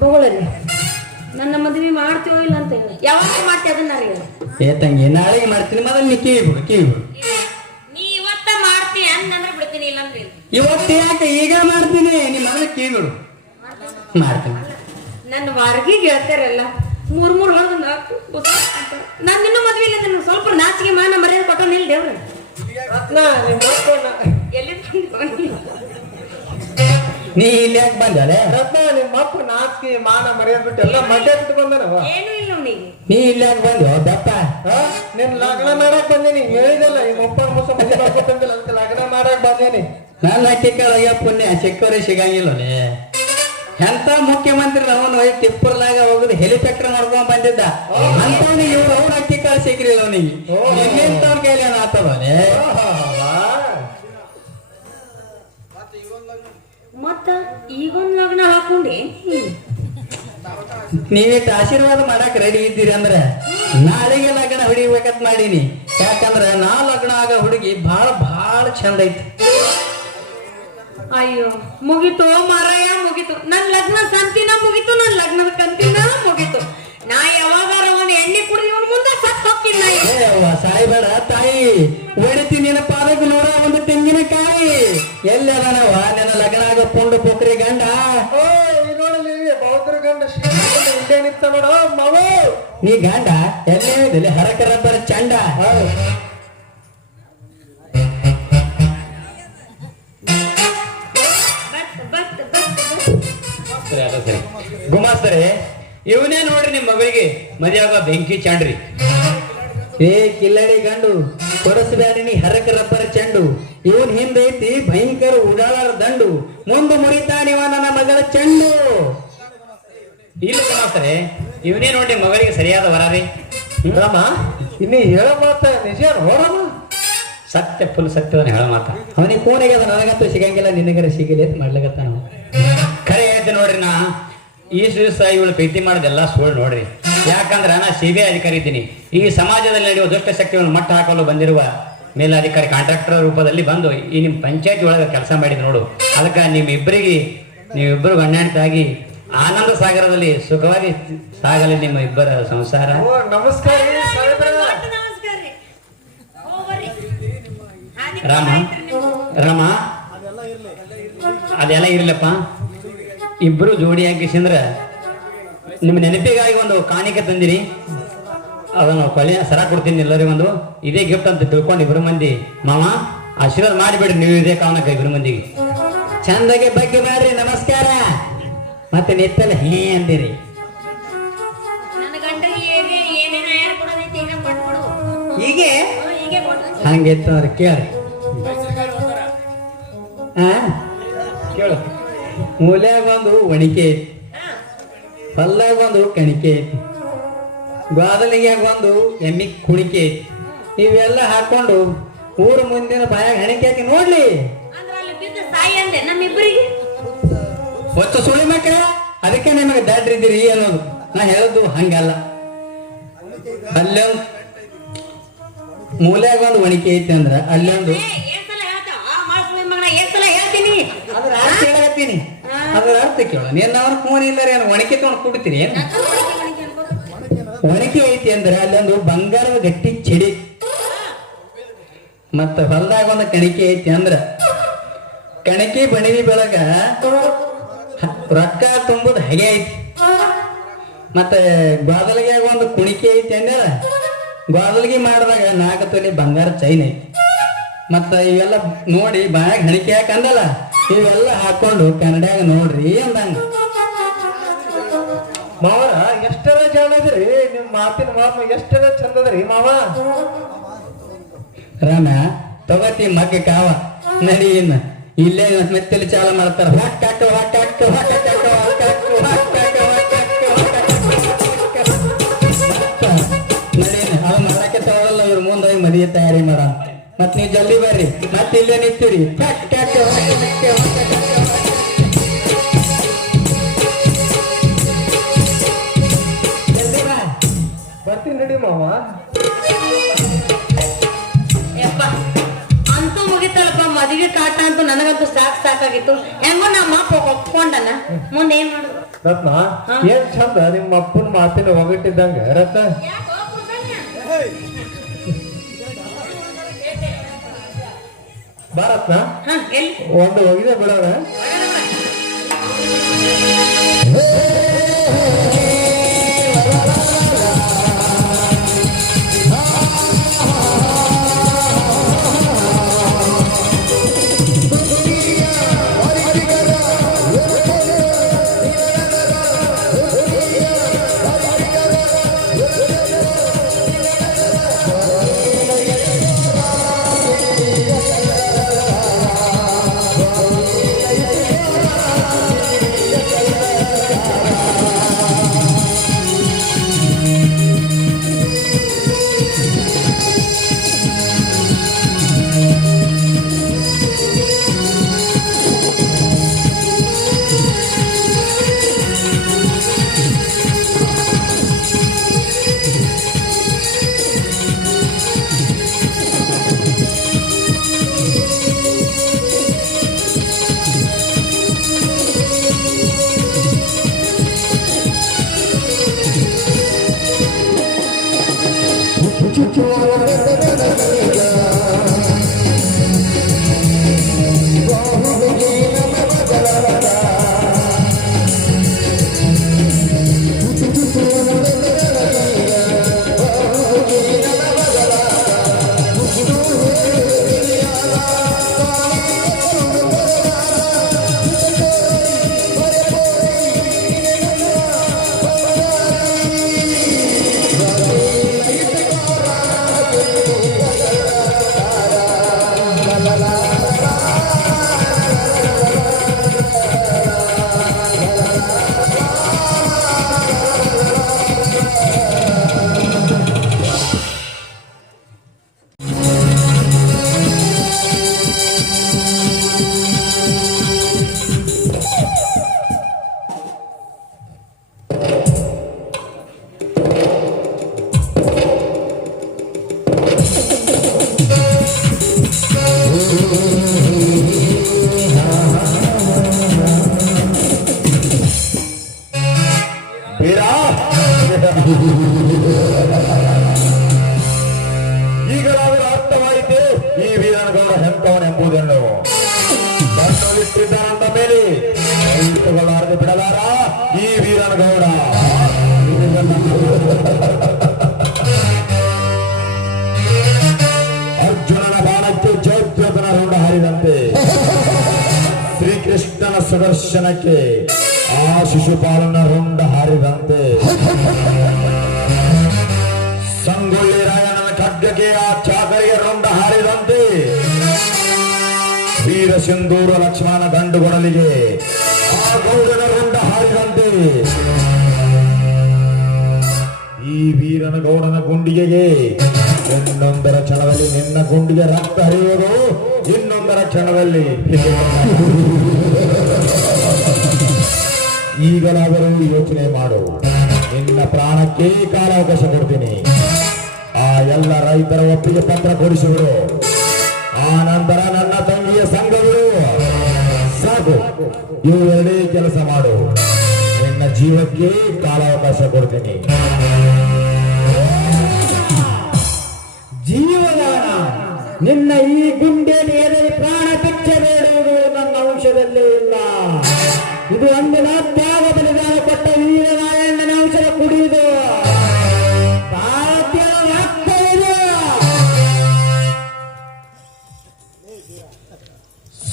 ಬಗೊಳರಿ ನನ್ನ ಮದುವೆ ಮಾಡ್ತೀವೋ ಇಲ್ಲ ಅಂತ ಹೇಳಿ. ಯಾವಾಗ ಮಾಡ್ತೀವಿ ಅದನ್ನ ರೀ ಏ ತಂಗಿ ನಾಳೆಗೆ ಮಾಡ್ತೀನಿ. ಮೊದಲು ನೀ ಕಿವಿ ಬಿಡು ಕಿವಿ ಬಿಡು. ನೀ ಇವತ್ತ ಮಾಡ್ತೀಯ ಅಂದ್ರೆ ಬಿಡ್ತೀನಿ ಇಲ್ಲ ಅಂತ ಹೇಳಿ ಇವತ್ತು ಯಾಕೆ ಈಗ ಮಾಡ್ತೀನಿ? ನೀ ಮೊದಲು ಕಿವಿ ಬಿಡು. ಮಾಡ್ತೀನಿ. ನನ್ನ ವಾರ್ಗಿ ಹೇಳ್ತಾರಲ್ಲ ಮೂರ್ ಮೂರ್ ಹೊಡೆದು ನಾಲ್ಕು ನಾನು ಇನ್ನೂ ಮದ್ವೆ ಇಲ್ಲ ನನಗೆ ಸ್ವಲ್ಪ ನಾಚಿಕೆ ಮಾನ ಮರ್ಯಾದೆ ಕೊಟ್ಟು ನಿಲ್ ದೇವ್ರ. ಎಲ್ಲಿ ನೀ ಇಲ್ಲಿ ಯಾಕೆ ಬಂದಲೆ ರತ್ನ ನಿಮ್ಮ ಅಪ್ಪ ನಾಚಿಕೆ ಮಾನ ಮರ್ಯಾದೆ ಬಿಟ್ಟು ಎಲ್ಲ ಮಡ್ಯ ಬಿಟ್ಟು ಬಂದನವ ಏನು ಇಲ್ಲ ಅವನಿಗೆ. ನೀ ಇಲ್ಲಿ ಯಾಕೆ ಬಂದ್ಯೋ ದಪ್ಪ? ನಿನ್ ಲಗ್ನ ಮಾಡಕ್ ಬಂದೀನಿ ಹೇಳಿದಲ್ಲ ಈ ಒಪ್ಪ ಮುಸ ಮಾಡ್ಕೊತಂದಿಲ್ಲ ಅದಕ್ಕೆ ಲಗ್ನ ಮಾಡಕ್ ಬಂದೇನಿ. ನನ್ನ ಕೆಳಗೆ ಪುಣ್ಯ ಸಿಕ್ಕವರೇ ಸಿಗಂಗಿಲ್ಲ ಎಂತ ಮುಖ್ಯಮಂತ್ರಿ ಅವನು ಹೋಗಿ ತಿಪ್ಪರ್ಲಾಗ ಹೋಗುದು ಹೆಲಿಕಾಪ್ಟರ್ ಮಾಡ್ಕೊಂಡ್ ಬಂದಿದ್ದ. ಅಂತ ಇವ್ರು ಅವ್ರ ಅಕ್ಕಿ ಕಾಳ ಸಿಕ್ರಿ ಅವನಿಗೆ. ನಿನ್ನಿಂತವ್ರ ಕೈಲಿ ಏನಾಗ್ತದಲೇ ಮತ್ತ ಈಗೊಂದ್ ಲಗ್ನ ಹಾಕೊಂಡೆ. ನೀವೇ ಆಶೀರ್ವಾದ ಮಾಡಕ್ ರೆಡಿ ಇದ್ದೀರಿ ಅಂದ್ರೆ ನಾಳೆಗೆ ಲಗ್ನ ಹೊಡಿಬೇಕಂತ ಮಾಡೀನಿ. ಯಾಕಂದ್ರ ನಾ ಲಗ್ನ ಆಗ ಹುಡುಗಿ ಬಹಳ ಬಹಳ ಚಂದ ಐತಿ. ಅಯ್ಯೋ ಮುಗಿತು ಮಾರಾಯ ಮುಗಿತು. ನನ್ ಲಗ್ನ ಸಂತಿನ ಮುಗಿತು ನನ್ ಲಗ್ನದ ಕಂತಿನ ಮುಗಿತು. ನಾ ಯಾವಾಗಾರ ಒಂದ್ ಎಣ್ಣೆ ಕುಡಿದು ಇವನ್ ಮುಂದೆ ಸತ್ ಅವ್ವ ಸಾಯ್ಬೇಡ ತಾಯಿ. ಹೊಡಿತಿ ನಿನ್ನ ಪಾದಕ್ಕೆ ನೂರ ಒಂದು ತೆಂಗಿನಕಾಯಿ ಎಲ್ಲಿ ಅದಾನವ ನಿನ್ನ ಲಗ್ನ ಆಗ ಪುಂಡು ಪುಕ್ರಿ ಗಂಡ? ನೋಡಲಿ ಗಂಡ ನಿಂತ ನೋಡ ಮಾವು ನೀ ಗಂಡ ಎಲ್ಲೇ ಇದಿಲ್ಲ ಇವನೇ ನೋಡ್ರಿ ನಿಮ್ಮ ಮಗಳಿಗೆ. ಮರ್ಯಾದ ಬೆಂಕಿ ಚಾಂಡ್ರಿ. ಏ ಕಿಲ್ಲಡಿ ಗಂಡು ಕೊರಸಬ್ಯಾರಿಣಿ ನೀ ಹರಕ ರಬ್ಬರ ಚೆಂಡು ಇವನ್ ಹಿಂದೈತಿ ಭಯಂಕರ ಉಡಾಳರ ದಂಡು ಮುಂದೆ ಮುರಿತಾನಿವ ನನ್ನ ಮಗಳ ಚೆಂಡು. ಇಲ್ಲ ಗುಮಾಸ್ತರೆ ಇವನೇ ನೋಡಿ ಮಗಳಿಗೆ ಸರಿಯಾದ ವರ ರೀ. ರಾಮ ಇನ್ನೀ ಹೇಳೋ ಮಾತ ನಿಜ ನೋಡಮ್ಮ ಸತ್ಯ ಫುಲ್ ಸತ್ಯವನ್ನ ಹೇಳ ಮಾತ. ಅವನಿಗೆ ಕೋಣೆಗೆ ಅದ ನನಗಂತೂ ಸಿಗಂಗಿಲ್ಲ ನಿನಗರ ಸಿಗಲಿ ಅಂತ ಮಾಡ್ಲಿಕತ್ತ ನಾವು ಖರೆ ಹೇಳ್ತೀನಿ ನೋಡ್ರಿ ನಾ. ಈ ದಿವಸ ಇವಳು ಪ್ರೀತಿ ಮಾಡೋದೆಲ್ಲ ಸುಳ್ಳು ನೋಡ್ರಿ. ಯಾಕಂದ್ರೆ ನಾ ಸಿ ಬಿ ಐ ಅಧಿಕಾರಿ ಇದ್ದೀನಿ. ಈ ಸಮಾಜದಲ್ಲಿ ನಡೆಯುವ ದುಷ್ಟ ಶಕ್ತಿಗಳನ್ನು ಮಟ್ಟ ಹಾಕಲು ಬಂದಿರುವ ಮೇಲಾಧಿಕಾರಿ ಕಾಂಟ್ರಾಕ್ಟರ್ ರೂಪದಲ್ಲಿ ಬಂದು ಈ ನಿಮ್ಮ ಪಂಚಾಯತ್ ಒಳಗೆ ಕೆಲಸ ಮಾಡಿದ್ ನೋಡು. ಅದಕ್ಕೆ ನಿಮ್ಮಿಬ್ಬರಿಗೆ ನೀವಿಬ್ಬರು ಗಣ್ಯಾಣಿತಾಗಿ ಆನಂದ ಸಾಗರದಲ್ಲಿ ಸುಖವಾಗಿ ಸಾಗಲಿ ನಿಮ್ಮ ಇಬ್ಬರ ಸಂಸಾರ. ನಮಸ್ಕಾರ ರಾಮ. ರಾಮ ಅದೆಲ್ಲ ಇರ್ಲಪ್ಪ. ಇಬ್ರು ಜೋಡಿ ಹಾಕಿಸಿಂದ್ರ ನಿಮ್ಮ ನೆನಪಿಗಾಗಿ ಒಂದು ಕಾಣಿಕೆ ತಂದಿರಿ. ಅದನ್ನು ಕೊಲೆ ಸರ ಕೊಡ್ತೀನಿ ಎಲ್ಲರಿಗೂ ಒಂದು. ಇದೇ ಗಿಫ್ಟ್ ಅಂತ ತಿಳ್ಕೊಂಡು ಇಬ್ರು ಮಂದಿ ಮಾವ ಆಶೀರ್ವಾದ ಮಾಡಿಬಿಡಿ ನೀವು ಇದೇ ಕಾರಣಕ್ಕೆ ಇಬ್ಬರು ಮಂದಿಗೆ. ಚಂದಾಗೆ ಬಗ್ಗೆ ಮಾಡ್ರಿ ನಮಸ್ಕಾರ. ಮತ್ತೆ ನೆತ್ತಲ್ಲ ಹೇ ಅಂದಿರಿ ಹೀಗೆ ಹೀಗೆ? ಕೇಳ್ರಿ. ಆ? ಕೇಳು. ಮೂಲ್ಯಾಗ ಒಂದು ಒಣಿಕೆ ಐತಿ ಹಾ. ಪಲ್ಲಾಗ ಒಂದು ಕಣಿಕೆ ಗಾದಲಿಗೆ ಬಂದು ಒಂದು ಎಮ್ಮಿ ಕುಣಿಕೆ. ಇವೆಲ್ಲ ಹಾಕೊಂಡು ಊರ ಮುಂದಿನ ಬಾಯಾಗ ಹಣಿಕೆ ಹಾಕಿ ನೋಡ್ಲಿ. ಹೊತ್ತು ಸುಳಿ ಮಕ್ಕ ಅದಕ್ಕೆ ನಿಮಗೆ ದಾಟ್ರಿದ್ದೀರಿ ಅನ್ನೋದು. ನಾ ಹೇಳೋದು ಹಂಗಲ್ಲ. ಅಲ್ಲೊಂದು ಮೂಲ್ಯಾಗ ಒಂದು ಒಣಿಕೆ ಐತೆ ಅಂದ್ರೆ ಅಲ್ಲೊಂದು ಏ, ಏನ್ ಸಲ ಹೇಳ್ತಾವ? ಆ ಮಾಳ್ಸುಳಿ ಮಗನ ಏನ್ ಸಲ ಹೇಳ್ತೀನಿ ಅದ್ರ ಅರ್ಥ ಹೇಳಕತ್ತೀನಿ ಅದ್ರ ಅರ್ಥ ಕೇಳೋಣ. ನೀನ್ ಅವ್ರ ಫೋನ್ ಇಲ್ಲ ಏನು ಒಣಕೆ ತಗೊಂಡು ಕುಡ್ತೀರಿ ಏನು? ಒಣಕೆ ಐತಿ ಅಂದ್ರೆ ಅಲ್ಲೊಂದು ಬಂಗಾರದ ಗಟ್ಟಿ ಚಿಡಿ. ಮತ್ತ ಹೊಲದಾಗ ಒಂದು ಕಣಿಕೆ ಐತಿ ಅಂದ್ರ ಕಣಕಿ ಬಣಿವಿ ಬೆಳಗ ರೊಕ್ಕ ತುಂಬುದ ಹಗೆ ಐತಿ. ಮತ್ತೆ ಗೋದಲಿಗೆ ಒಂದು ಕುಣಿಕೆ ಐತಿ ಅಂದ್ರ ಗೋದಲಿಗೆ ಮಾಡಿದಾಗ ನಾಲ್ಕು ತೊಲಿ ಬಂಗಾರ ಚೈನ್ ಐತಿ. ಮತ್ತ ಇವೆಲ್ಲ ನೋಡಿ ಬಾಯಾಗ ಹಣಿಕೆ ಯಾಕಂದಲ್ಲ ಇವೆಲ್ಲ ಹಾಕೊಂಡು ಕನ್ನಡ್ಯಾಗ ನೋಡ್ರಿ ಅಂದಂಗ ಮಾವರ ಎಷ್ಟರ ಜಾಣದ್ರಿ ನಿಮ್ ಮಾತಿನ ಮಾತು ಎಷ್ಟರ ಚಂದದ್ರಿ ಮಾವ ರಾಮ ತಗೋತಿ ಮಗ್ಗ ಕಾವ ನಡಿ ಇನ್ನ ಇಲ್ಲೇ ಮೆತ್ತಲಿ ಚಾಲ ಮಾಡ್ತಾರ ಹೊಟ್ಟ ಹಾಕು, ಹೊಟ್ಟ ಹಾಕು, ಹೊಟ್ಟ ಹಾಕು, ಹೊಟ್ಟ ಹಾಕು, ಹೊಟ್ಟ ಹಾಕು, ಹೊಟ್ಟ ಹಾಕು, ಹೊಟ್ಟ ಹಾಕು. ನಡಿ. ಅವ್ ಮಾಡಕ್ಕೆ ತಗೊಳಲ್ಲ ಇವ್ರ ಮುಂದೆ ಮದುವೆ ತಯಾರಿ ಮಾಡ ಮತ್ ನೀವು ಜಲ್ದಿ ಬರ್ರಿ ಮತ್ತೆ ಇಲ್ಲೇ ನಿಂತೀರಿ. ಬರ್ತೀನಿ ನಡಿ ಮಾವ ಯಪ್ಪ ಅಂತೂ ಮುಗಿತಲ್ಲಪ್ಪ ಮದುವೆ ಕಾಟ ಅಂತೂ ನನಗಂತೂ ಸಾಕ್ ಸಾಕಾಗಿತ್ತು ಹೆಂಗೋ ನಮ್ಮ ಅಪ್ಪ ಒಪ್ಕೊಂಡನ ಮುಂದೆ ಏನ್ ಮಾಡುದು ರತ್ನ ಏನ್ ಚಂದ ನಿಮ್ಮ ಅಪ್ಪನ ಮಾತಿನ ಒಗಟ್ಟಿದ್ದಂಗ ರತ್ನ ಬಾ ರತ್ನ ಹಾ ಎಲ್ಲಿ ಒಂದು ಒಗಿದೆ ಬಿಡೋಣ ವೀರ ಕೈತುಗಳಾರದೆ ಬಿಡಲಾರ? ಈ ವೀರನಗೌಡ. ಅರ್ಜುನನ ಬಾಣಕ್ಕೆ ಜೋದ್ಯೋತನ ರುಂಡ ಹರಿದಂತೆ ಶ್ರೀಕೃಷ್ಣನ ಸದರ್ಶನಕ್ಕೆ ಆ ಶಿಶುಪಾಲನ ರುಂಡ ಹಾರಿದಂತೆ ಸಂಗೊಳ್ಳಿ ರಾಯಣನ ಖಡ್ಗಕ್ಕೆ ಆ ಚಾಕರಿಯ ರುಂಡ ಹಾರಿದಂತೆ ವೀರ ಸಿಂಧೂರ ಲಕ್ಷ್ಮಣ ಗಂಡುಗೊಡಲಿಗೆ ಈ ವೀರನ ಗೌಡನ ಗುಂಡಿಗೆಗೆ ಇನ್ನೊಂದರ ಕ್ಷಣದಲ್ಲಿ ನಿನ್ನ ಗುಂಡಿಗೆ ರಕ್ತ ಹರಿಯೋದು, ಇನ್ನೊಂದರ ಕ್ಷಣದಲ್ಲಿ ಈಗಲಾದರೂ ಯೋಚನೆ ಮಾಡು. ನಿನ್ನ ಪ್ರಾಣಕ್ಕೆ ಕಾಲಾವಕಾಶ ಕೊಡ್ತೀನಿ. ಆ ಎಲ್ಲ ರೈತರ ಒಪ್ಪಿಗೆ ಪತ್ರ ಕೊಡಿಸುವರು ಆ ನಂತರ ನನ್ನ ತಂಗಿಯ ಸಂಘಗಳು ಸಾಕು. ಇವರೇ ಕೆಲಸ ಮಾಡು. ನಿನ್ನ ಜೀವಕ್ಕೆ ಕಾಲಾವಕಾಶ ಕೊಡ್ತೇನೆ. ಜೀವದಾನ, ನಿನ್ನ ಈ ಗುಂಡೆಯಲ್ಲಿ ಎದರಿ ಪ್ರಾಣ ಪಿಚ್ಚೆ ಬೇಡುವುದು ನನ್ನ ಅಂಶದಲ್ಲೇ ಇಲ್ಲ. ಇದು ಅಂದಿನ ತ್ಯಾಗ ಬಲಿದಾನ ಕೊಟ್ಟ ವೀರನಾರಾಯಣನ ಅಂಶದ ಇದು.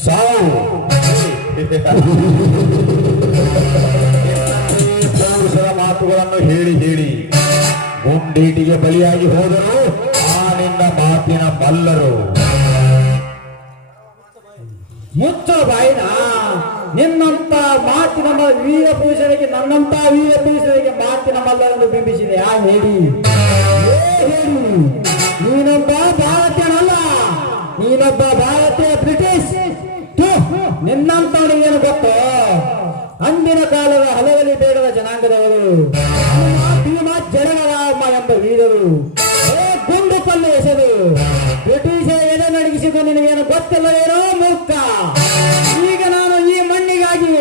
ಸಾವು. ಹೇಳಿ ಹೇಳಿ ಗುಂಡೀಟಿಗೆ ಬಲಿಯಾಗಿ ಹೋದರು. ಆ ನಿನ್ನ ಮಾತಿನ ಮಲ್ಲರು. ಮುಚ್ಚ ಬಾಯಿನ, ನಿನ್ನಂತ ಮಾತಿನ ವೀರ ಪುರುಷರಿಗೆ ನನ್ನಂತ ವೀರ ಪುರುಷರಿಗೆ ಮಾತಿನ ಮಲ್ಲರನ್ನು ಬಿಂಬಿಸಿದೆ. ಆ ಹೇಳಿ ನೀನೊಬ್ಬ ಭಾರತೀಯನಲ್ಲ. ನೀನೊಬ್ಬ ಭಾರತೀಯ ಬ್ರಿಟಿಷ್. ನಿನ್ನಂತ ನಿನ್ನಂತವನಿಗೇನು ಗೊತ್ತು? ಅಂದಿನ ಕಾಲದ ಹಲವಲಿ ಬೇಡದ ಜನಾಂಗದವರು. ಜನಗರಾಮ ಎಂಬ ವೀರರು. ಗುಂಡು ಕಲ್ಲು ಎಸೆದು, ಬ್ರಿಟಿಷರ ಎದೆ ನಡಗಿಸಿದ್ದು ನಿನಗೇನು ಗೊತ್ತಿಲ್ಲ ಏನೋ ಮೂರ್ಖ. ಈಗ ನಾನು ಈ ಮಣ್ಣಿಗಾಗಿ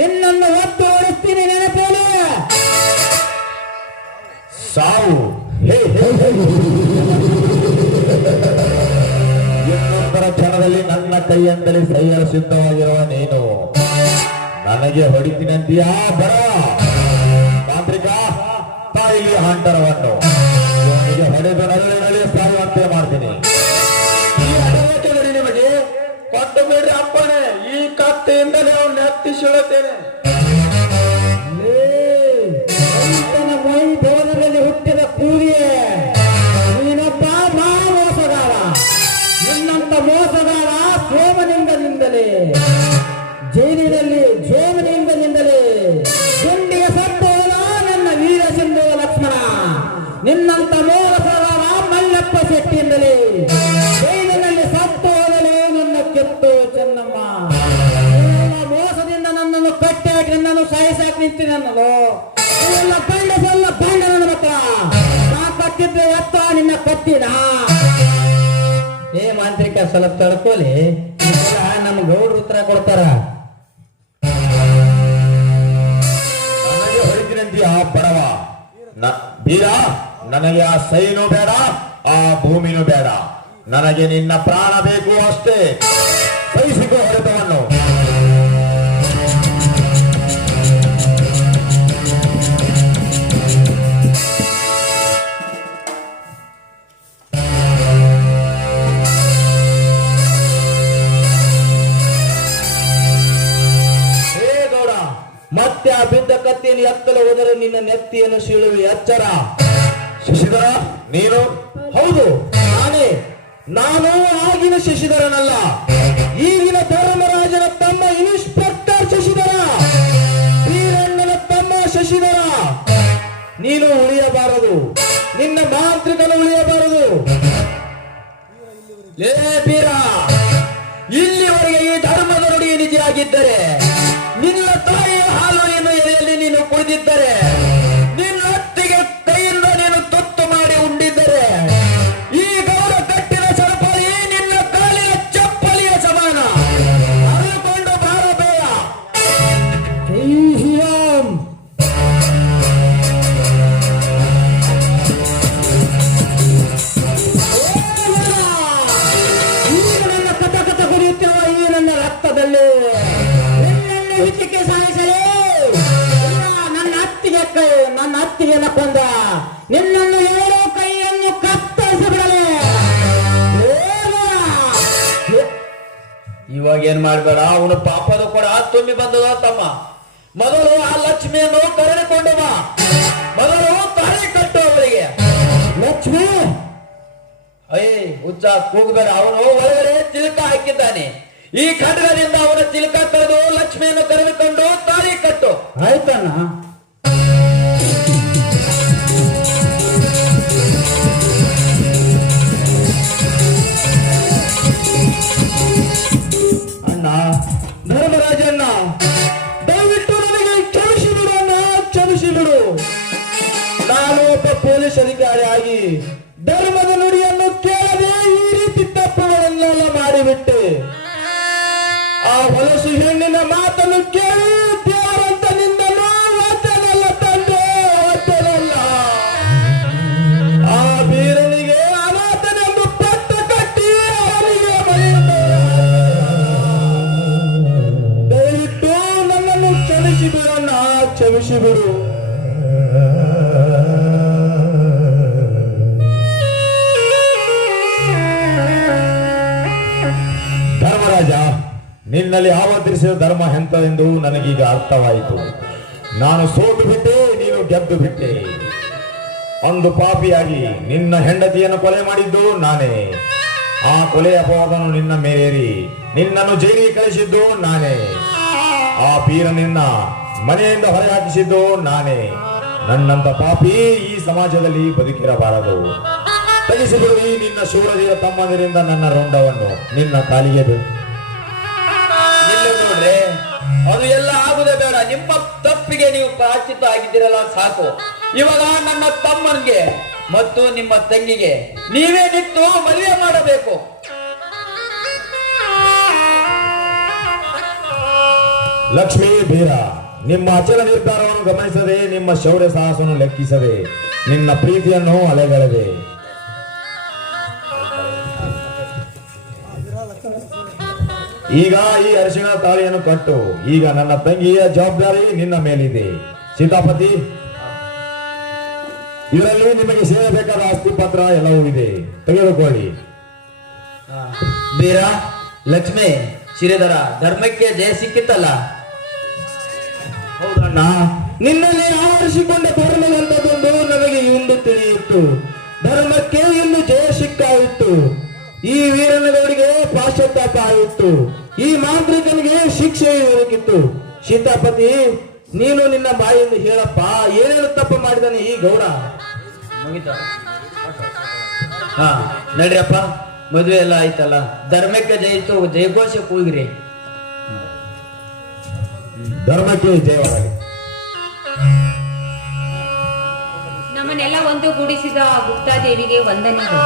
ನಿನ್ನನ್ನು ಒತ್ತು ಓಡಿಸ್ತೀನಿ ನೆನಪೇನೆ ಸಾವು. ಇನ್ನೊಬ್ಬರ ಕ್ಷಣದಲ್ಲಿ ನನ್ನ ಕೈಯಿಂದಲೇ ಸೈಯಲು ಸಿದ್ಧವಾಗಿರುವ ನೀನು. ನನಗೆ ಹೊಡಿತೀನಂತೀಯಾ? ಬರ. ತಾಂತ್ರಿಕ, ತಾಯಿಲಿ ಹಾಂಟರವನ್ನು ನನಗೆ ಹೊಡೆದು ನರಳಿ ನರಳಿ ಸಾಯುವಂತೆ ಮಾಡ್ತೀನಿ. ನಿಮಗೆ ಕೊಟ್ಟು ಬಿಡ್ರಿ ಅಪ್ಪನೇ ಈ ಕತ್ತೆಯಿಂದಲೇ ನಾವು ನೆತ್ತಿ ಸೀಳುತ್ತೇನೆ ನಿನ್ನಂತ ಮೋಸಗಾರ ಮಲ್ಲಪ್ಪ ಶೆಟ್ಟಿಯಿಂದಲೇ. ಜೈಲಿನಲ್ಲಿ ಸತ್ತೋದಲೇ ನನ್ನ ಕೆತ್ತು ಚೆನ್ನಮ್ಮ. ಮೋಸದಿಂದ ನನ್ನನ್ನು ಕಟ್ಟಿ ಹಾಕಿ ನನ್ನನ್ನು ಸಾಯಿಸಾಕಿ ನಿಂತಿ ಅನ್ನೋದು ಬಂಡ ಬಂಡಸಲ್ಲ ಬಂಡ ನನ್ನ ಮಕ್ಕಳ. ನಾ ಕಟ್ಟಿದ್ರೆ ಎತ್ತ ನಿನ್ನ ಕತ್ತಿನ ಏ ಮಾಂತ್ರಿಕ ಸ್ವಲ್ಪ ತಡ್ಕೊಲಿ. ನಮ್ಮ ಗೌಡ್ರು ಉತ್ತರ ಕೊಡ್ತಾರ. ನನಗೆ ಹೊಡಿತೀನಂತೀಯ ಬಡವ ಬೀರ ನನಗೆ ಆ ಸೈನು ಬೇಡ, ಆ ಭೂಮಿನೂ ಬೇಡ. ನನಗೆ ನಿನ್ನ ಪ್ರಾಣ ಬೇಕು ಅಷ್ಟೇ. ಸಹಿಸಿಕೋ ಹೊಡೆತವನ್ನು. ಮತ್ತೆ ಕತ್ತಿಯನ್ನು ಎತ್ತಲು ಹೋದರೆ ನಿನ್ನ ನೆತ್ತಿಯನ್ನು ಸೀಳುವೆ. ಎಚ್ಚರ ಶಶಿಧರ, ನೀನು? ಹೌದು. ನಾನೇ. ನಾನು ಆಗಿನ ಶಶಿಧರನಲ್ಲ. ಈಗಿನ ಧರ್ಮರಾಜನ ತಮ್ಮ ಇನ್ಸ್ಪೆಕ್ಟರ್ ಶಶಿಧರ. ಶ್ರೀರಂಗನ ತಮ್ಮ ಶಶಿಧರ. ನೀನು ಉಳಿಯಬಾರದು. ನಿನ್ನ ಮಾಂತ್ರಿಕನು ಉಳಿಯಬಾರದು. ಲೇ ಬೀರ. ಇಲ್ಲಿವರೆಗೆ ಈ ಧರ್ಮದ ನುಡಿ ನಿಜವಾಗಿದ್ದರೆ ಕುಡಿದಿದ್ದರೆ ಇವಾಗ ಏನ್ ಮಾಡ್ಬೇಡ? ಅವನ ಪಾಪದ ಕೂಡ ತುಂಬಿ ಬಂದದ ತಮ್ಮ. ಮೊದಲು ಆ ಲಕ್ಷ್ಮಿಯನ್ನು ಕರೆದುಕೊಂಡು ಬಾ. ಮೊದಲು ತಾಳಿ ಕಟ್ಟು ಅವರಿಗೆ. ಲಕ್ಷ್ಮಿ! ಅಯ್ಯ ಹುಚ್ಚ, ಕೂಗಬೇಡ. ಅವನು ಒಳಗಡೆ ಚಿಲಕ ಹಾಕಿದ್ದಾನೆ. ಈ ಖಡ್ಗದಿಂದ ಅವನ ಚಿಲಕ ಕರೆದು ಲಕ್ಷ್ಮಿಯನ್ನು ಕರೆದುಕೊಂಡು ತಾಳಿ ಕಟ್ಟು. ಆಯ್ತಣ್ಣ. ಬಿಡು ಧರ್ಮರಾಜ, ನಿನ್ನಲ್ಲಿ ಆವತರಿಸಿದ ಧರ್ಮ ಎಂತದೆಂದು ನನಗೀಗ ಅರ್ಥವಾಯಿತು. ನಾನು ಸೋತು ಬಿಟ್ಟೆ, ನೀನು ಗೆದ್ದು ಬಿಟ್ಟೆ. ಒಂದು ಪಾಪಿಯಾಗಿ ನಿನ್ನ ಹೆಂಡತಿಯನ್ನು ಕೊಲೆ ಮಾಡಿದ್ದು ನಾನೇ. ಆ ಕೊಲೆ ಅಪವಾದನು ನಿನ್ನ ಮೇಲೇರಿ, ನಿನ್ನನ್ನು ಜೈಲಿಗೆ ಕಳಿಸಿದ್ದು ನಾನೇ. ಆ ಪೀರ ನಿನ್ನ ಮನೆಯಿಂದ ಹೊರ ಹಾಕಿಸಿದ್ದು ನಾನೇ. ನನ್ನಂತ ಪಾಪಿ ಈ ಸಮಾಜದಲ್ಲಿ ಬದುಕಿರಬಾರದು. ತೆಗೆಸಿಬಿಡು ಈ ನಿನ್ನ ಶೂರಧೀರ ತಮ್ಮಂದಿರಿಂದ ನನ್ನ ರೋಂಡವನ್ನು, ನಿನ್ನ ಕಾಲಿಗೆ ನೋಡ್ರಿ, ಅದು ಎಲ್ಲ ಆಗುದೇ ಬೇಡ. ನಿಮ್ಮ ತಪ್ಪಿಗೆ ನೀವು ಪ್ರಾಚಿತ ಆಗಿದ್ದೀರಲ್ಲ, ಸಾಕು. ಇವಾಗ ನನ್ನ ತಮ್ಮನಿಗೆ ಮತ್ತು ನಿಮ್ಮ ತಂಗಿಗೆ ನೀವೇ ನಿಂತು ಮದುವೆ ಮಾಡಬೇಕು. ಲಕ್ಷ್ಮೀ ಬೀರ. ನಿಮ್ಮ ಅಚಲ ನಿರ್ಧಾರವನ್ನು ಗಮನಿಸದೆ, ನಿಮ್ಮ ಶೌರ್ಯ ಸಾಹಸವನ್ನು ಲೆಕ್ಕಿಸದೆ, ನಿನ್ನ ಪ್ರೀತಿಯನ್ನು ಅಲೆಗಳೆದೆ. ಈಗ ಈ ಅರಿಶಿಣ ತಾಳಿಯನ್ನು ಕಟ್ಟು. ಈಗ ನನ್ನ ತಂಗಿಯ ಜವಾಬ್ದಾರಿ ನಿನ್ನ ಮೇಲಿದೆ. ಸೀತಾಪತಿ, ಇದರಲ್ಲಿ ನಿಮಗೆ ಸೇರಬೇಕಾದ ಆಸ್ತಿ ಪತ್ರ ಎಲ್ಲವೂ ಇದೆ. ತೆಗೆದುಕೊಳ್ಳಿ. ಬೀರ, ಲಕ್ಷ್ಮಿ, ಶ್ರೀಧರ, ಧರ್ಮಕ್ಕೆ ಜಯ ಸಿಕ್ಕಿತ್ತಲ್ಲ? ಹೌದಣ್ಣ ನಿನ್ನಲ್ಲಿ ಆವರಿಸಿಕೊಂಡ ಧರ್ಮದಂತದೊಂದು ನನಗೆ ಇಂದು ತಿಳಿಯಿತು. ಧರ್ಮಕ್ಕೆ ಇಂದು ಜಯ ಸಿಕ್ಕಾಯಿತು. ಈ ವೀರನದವರಿಗೆ ಪಾಶ್ಚಾತ್ತಾಪ ಆಯಿತು. ಈ ಮಾಂತ್ರಿಕನಿಗೆ ಶಿಕ್ಷೆ ಹೋಗಿತ್ತು ಸೀತಾಪತಿ ನೀನು ನಿನ್ನ ಬಾಯಿಂದ ಹೇಳಪ್ಪ ಏನೇನು ತಪ್ಪು ಮಾಡಿದಾನೆ ಈ ಗೌಡ? ಹಾ ನಡ್ರಿಯಪ್ಪ ಮದುವೆ ಎಲ್ಲ ಆಯ್ತಲ್ಲ. ಧರ್ಮಕ್ಕೆ ಜಯಿತು ಜಯಘೋಷ ಕೂಗಿರಿ ಧರ್ಮಕ್ಕೆ ಜಯವಾಗಲಿ ನಮ್ಮನ್ನೆಲ್ಲ ಒಂದು ಗುಪ್ತಾ ಗುಪ್ತಾದೇವಿಗೆ ವಂದನೆಗಳು